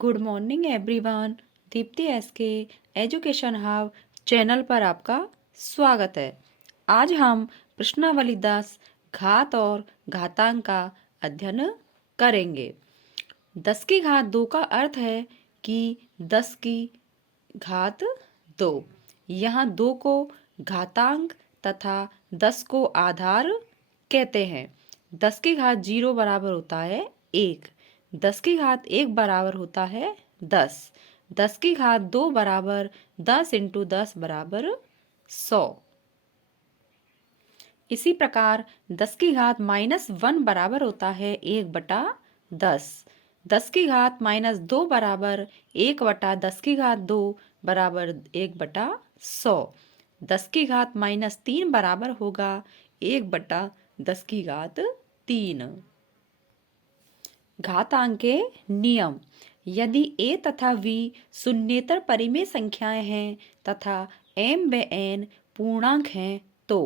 Good morning everyone. Deepti SK education hub channel पर आपका स्वागत है। आज हम प्रश्नावली 10 घात और घातांक का अध्ययन करेंगे। 10 की घात 2 का अर्थ है कि 10 की घात 2। यहाँ 2 को घातांक तथा 10 को आधार कहते हैं। 10 की घात 0 बराबर होता है 1। 10 की घात 1 बराबर होता है 10। 10 की घात 2 बराबर 10 इंटू 10 बराबर 100। इसी प्रकार 10 की घात -1 बराबर होता है 1/10। 10 की घात -2 बराबर 1/10 की घात 2 बराबर 1/100। 10 की घात -3 बराबर होगा 1/10 की घात 3। घातांक के नियम। यदि a तथा v शून्येतर परिमेय संख्याएं हैं तथा m व n पूर्णांक हैं तो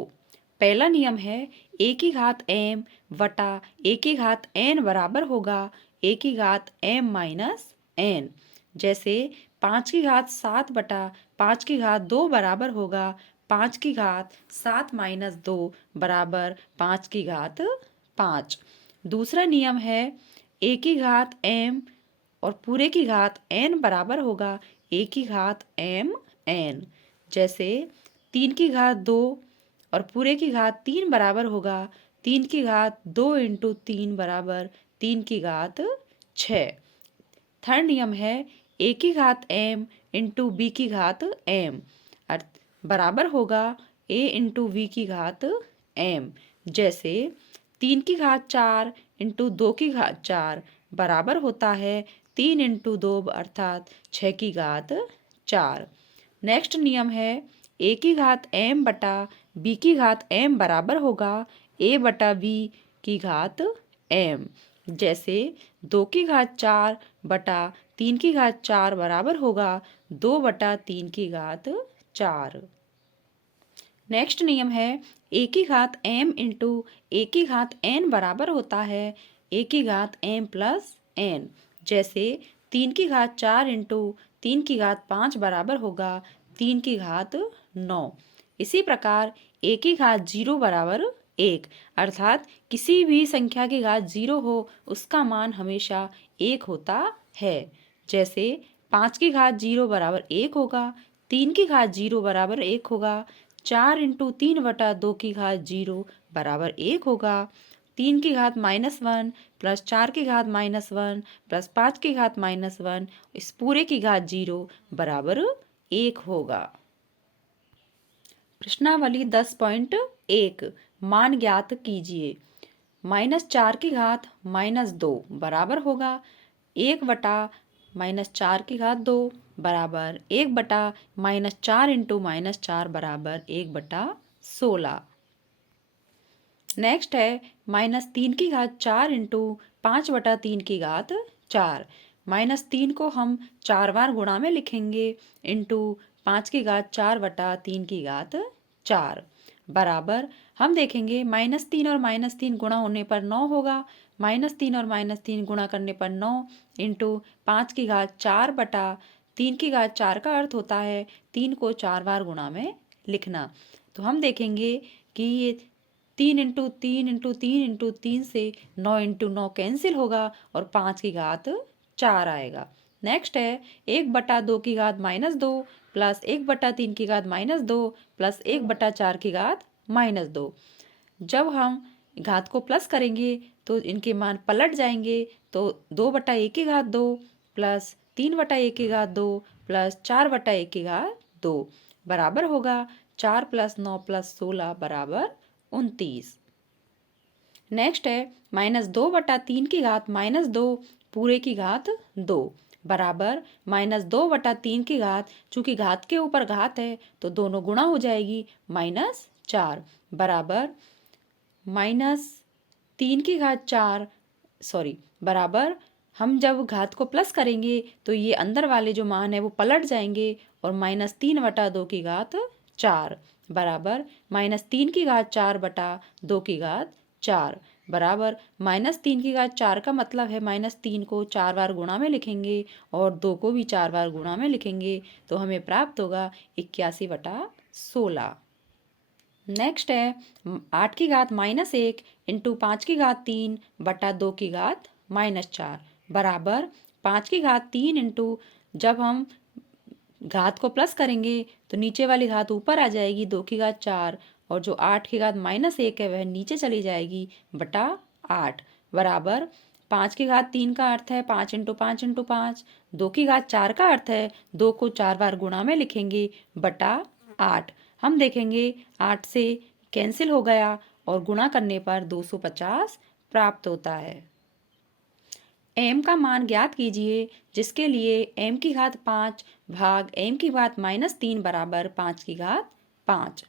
पहला नियम है a की घात m बटा a की घात n बराबर होगा a की घात m माइनस n। जैसे 5 की घात 7 बटा 5 की घात 2 बराबर होगा 5 की घात 7 माइनस 2 बराबर 5 की घात 5। दूसरा नियम है a की घात m और पूरे की घात n बराबर होगा a की घात m n। जैसे 3 की घात 2 और पूरे की घात 3 बराबर होगा 3 की घात 2 इंटू 3 बराबर 3 की घात 6। थर्ड नियम है a की घात m इंटू b की घात m बराबर होगा a इंटू v की घात m। जैसे 3 की घात 4 इंटू 2 की घात 4 बराबर होता है 3 इंटू 2 अर्थात 6 की घात 4। नेक्स्ट नियम है a की घात m बटा b की घात m बराबर होगा a बटा b की घात m। जैसे 2 की घात 4 बटा 3 की घात 4 बराबर होगा 2 बटा 3 की घात 4। नेक्स्ट नियम है a की घात m इंटू a की घात n बराबर होता है a की घात m प्लस n। जैसे 3 की घात 4 इंटू 3 की घात 5 बराबर होगा 3 की घात 9। इसी प्रकार a की घात 0 बराबर 1 अर्थात किसी भी संख्या की घात 0 हो उसका मान हमेशा 1 होता है। जैसे 5 की घात 0 बराबर 1 होगा, 3 की घात 0 बराबर 1 होगा, 4 इंटू 3 बटा 2 की घात 0 बराबर 1 होगा, 3 की घात -1 प्लस 4 की घात -1 प्लस 5 की घात -1 इस पूरे की घात 0 बराबर 1 होगा। प्रश्नावली 10.1 मान ज्ञात कीजिए। -4 की घात -2 बराबर होगा 1/-4 की घात 2 बराबर 1/-4 इंटू -4 बराबर 1/16। नेक्स्ट है -3 की घात 4 इंटू 5/3 की घात 4। -3 को हम 4 बार गुणा में लिखेंगे इंटू 5 की घात 4/3 की घात 4 बराबर हम देखेंगे -3 और -3 गुणा होने पर 9 होगा। -3 और -3 गुणा करने पर 9 इंटू 5 की घात 4/3 की घात 4 का अर्थ होता है 3 को 4 बार गुणा में लिखना। तो हम देखेंगे कि ये 3 इंटू 3 इंटू 3 इंटू 3 से 9 इंटू 9 कैंसिल होगा और 5 की घात 4 आएगा। नेक्स्ट है 1/2 की घात -2 प्लस 1/3 की घात -2 प्लस 1/4 की घात -2। जब हम घात को प्लस करेंगे तो इनके मान पलट जाएंगे तो 2/1 की घात 2 प्लस 3/1 की घात 2 प्लस 4/1 की घात 2 बराबर होगा 4 प्लस 9 प्लस 16 बराबर 29। नेक्स्ट है -2/3 की घात -2 पूरे की घात 2 बराबर -2/3 की घात, चूंकि घात के ऊपर घात है तो दोनों गुणा हो जाएगी -4 बराबर -3 की घात 4 बराबर हम जब घात को प्लस करेंगे तो ये अंदर वाले जो मान है वो पलट जाएंगे और -3/2 की घात 4 बराबर -3 की घात 4/2 की घात 4 बराबर -3 की घात 4 का मतलब है -3 को 4 बार गुणा में लिखेंगे और 2 को भी 4 बार गुणा में लिखेंगे तो हमें प्राप्त होगा 81/16। नेक्स्ट है 8 की घात -1 इंटू 5 की घात 3 बटा 2 की घात -4 बराबर 5 की घात 3 इंटू, जब हम घात को प्लस करेंगे तो नीचे वाली घात ऊपर आ जाएगी 2 की घात 4 और जो 8 की घात -1 है वह नीचे चली जाएगी बटा 8 बराबर 5 की घात 3 का अर्थ है 5 इंटू 5 इंटू 5, 2 की घात 4 का अर्थ है 2 को 4 बार गुणा में लिखेंगे बटा 8। हम देखेंगे 8 से कैंसिल हो गया और गुणा करने पर 250 प्राप्त होता है। m का मान ज्ञात कीजिए जिसके लिए m की घात 5 भाग m की घात -3 बराबर 5 की घात 5।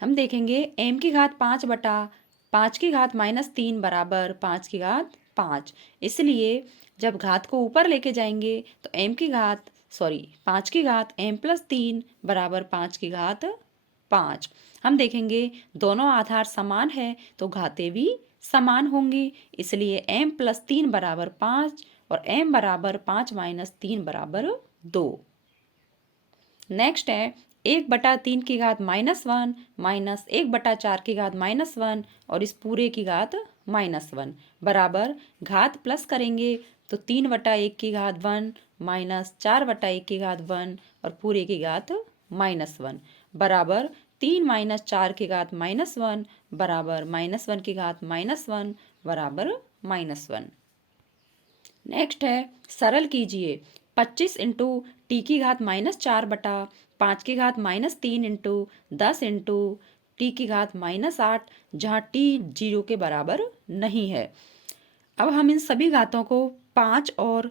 हम देखेंगे m की घात 5 बटा 5 की घात -3 बराबर 5 की घात 5। इसलिए जब घात को ऊपर लेके जाएंगे तो पाँच की घात m+3 बराबर 5 की घात 5। हम देखेंगे दोनों आधार समान है तो घातें भी समान होंगी, इसलिए m+3 बराबर 5 और m बराबर 5 - 3 बराबर 2। नेक्स्ट है 1/3 की घात -1 माइनस 1/4 की घात -1 और इस पूरे की घात -1 बराबर घात प्लस करेंगे तो 3/1 की घात 1 माइनस 4/1 की घात 1 और पूरे की घात -1 बराबर 3 - 4 की घात -1 बराबर -1 की घात -1 बराबर -1। नेक्स्ट है सरल कीजिए 25 इंटू टी की घात -4 बटा 5 की घात -3 इंटू 10 इंटू टी की घात -8 जहाँ टी 0 के बराबर नहीं है। अब हम इन सभी घातों को 5 और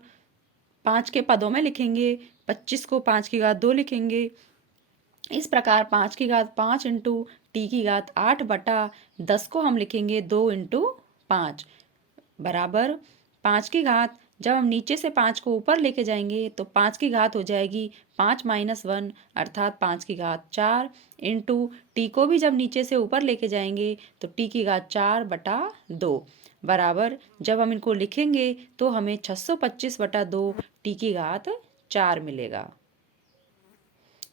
5 के पदों में लिखेंगे, 25 को 5 की घात 2 लिखेंगे। इस प्रकार 5 की घात 5 इंटू टी की घात 8 बटा 10 को हम लिखेंगे 2 इंटू 5 बराबर 5 की घात, जब हम नीचे से 5 को ऊपर लेके जाएंगे तो 5 की घात हो जाएगी 5 - 1 अर्थात 5 की घात 4 इंटू टी को भी जब नीचे से ऊपर लेके जाएंगे तो टी की घात 4 बटा 2 बराबर, जब हम इनको लिखेंगे तो हमें 625 बटा 2 टी की घात 4 मिलेगा।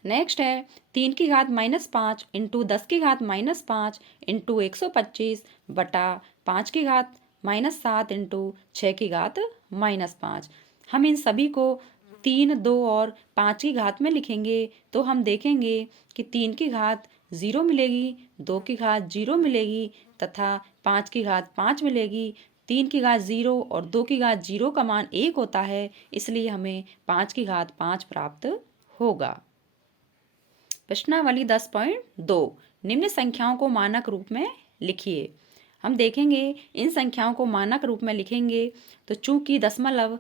नेक्स्ट है 3 की घात -5 इंटू 10 की घात -5 इंटू 125 बटा 5 की घात -7 इंटू 6 की घात -5। हम इन सभी को 3, 2 और 5 की घात में लिखेंगे तो हम देखेंगे कि 3 की घात 0 मिलेगी, 2 की घात 0 मिलेगी तथा 5 की घात 5 मिलेगी। 3 की घात 0 और 2 की घात 0 का मान 1 होता है, इसलिए हमें 5 की घात 5 प्राप्त होगा। प्रश्नावली 10.2 निम्न संख्याओं को मानक रूप में लिखिए। हम देखेंगे इन संख्याओं को मानक रूप में लिखेंगे तो चूंकि दशमलव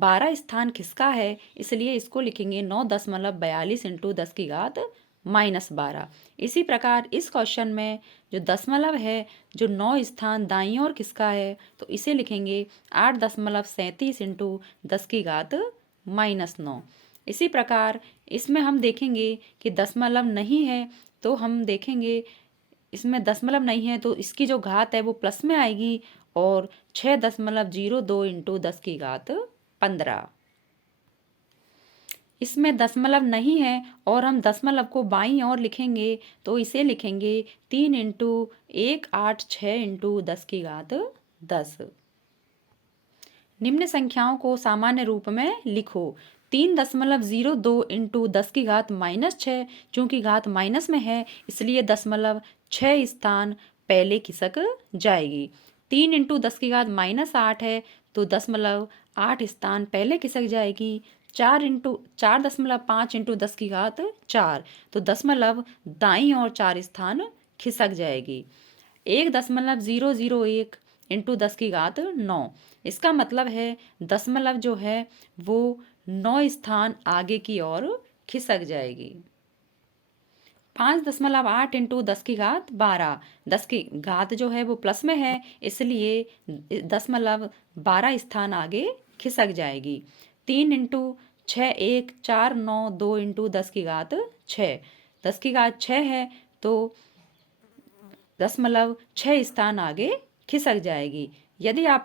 12 स्थान खिसका है इसलिए इसको लिखेंगे 9.42 इंटू 10 की घात -12। इसी प्रकार इस क्वेश्चन में जो दशमलव है जो 9 स्थान दाईं ओर खिसका है तो इसे लिखेंगे 8.37 इंटू 10 की घात -9। इसी प्रकार इसमें हम देखेंगे कि दशमलव नहीं है तो हम देखेंगे इसमें दशमलव नहीं है तो इसकी जो घात है वो प्लस में आएगी और 6.02 इंटू 10 की घात 15। इसमें दशमलव नहीं है और हम दशमलव को बाईं ओर लिखेंगे तो इसे लिखेंगे 3 इंटू 186 इंटू 10 की घात 10। निम्न संख्याओं को सामान्य रूप में लिखो। 3.02 इंटू 10 की घात -6, चूंकि घात माइनस में है इसलिए दशमलव 6 स्थान पहले खिसक जाएगी। 3 इंटू 10 की घात -8 है तो दशमलव 8 स्थान पहले खिसक जाएगी। 4.5 इंटू 10 की घात 4 तो दशमलव दाईं और 4 स्थान खिसक जाएगी। 1.001 इंटू 10 की घात 9, इसका मतलब है दशमलव जो है वो 9 स्थान आगे की ओर खिसक जाएगी। 5.8 इंटू 10 की घात 12, 10 की घात जो है वो प्लस में है इसलिए दशमलव 12 स्थान आगे खिसक जाएगी। 3 इंटू 6 1 4 9 2 इंटू 10 की घात 6, 10 की घात 6 है तो दशमलव 6 स्थान आगे खिसक जाएगी। यदि आपको